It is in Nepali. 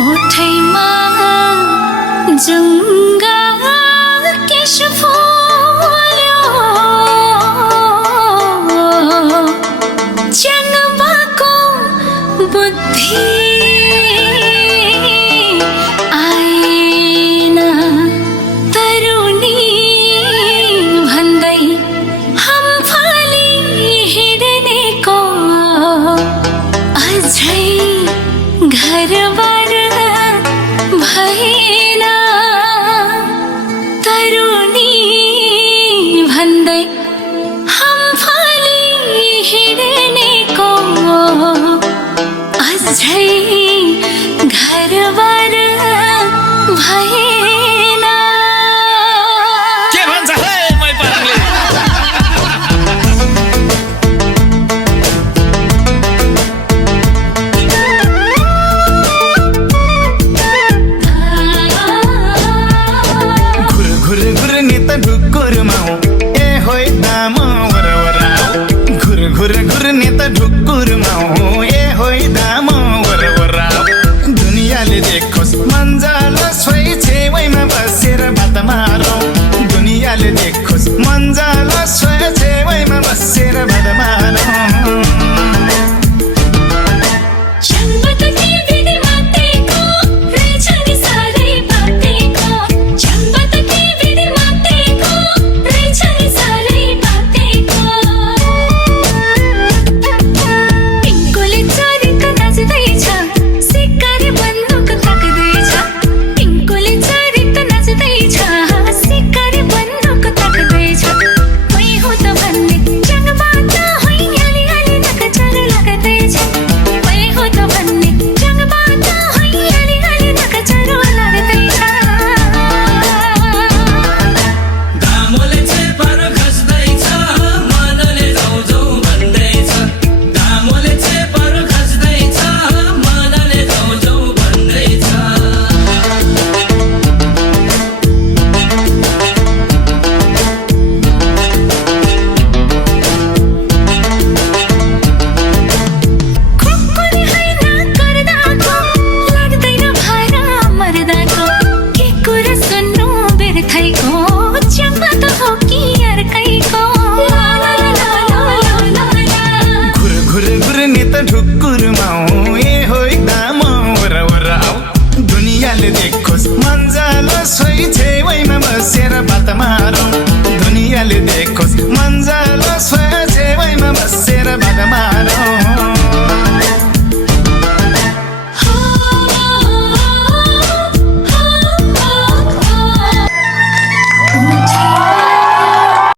ओठैमा जुङ्गा केश फुल्यो च्याङ्बाको बुद्धि आएन तरुणी भन्दै हम फाली हिँड्नेको अझै घरबार भएन तरुणी भन्दै हम फाली हिँड्नेको अझै घरबार भएन। के भन्छ हे मै पाराङले? घुर घुर नित ढुकुरमा ए होय दाम वरवरा घुर घुर घुर नित ढुकुरमा ए होय दाम वरवरा दुनियाँले देखोस् मन्जालो सोही छेउमा बसेर बात मारौँ दुनियाँले देखोस् मन्जालो सोही छेउमा बसेर बात मारौँ ढुकुरमा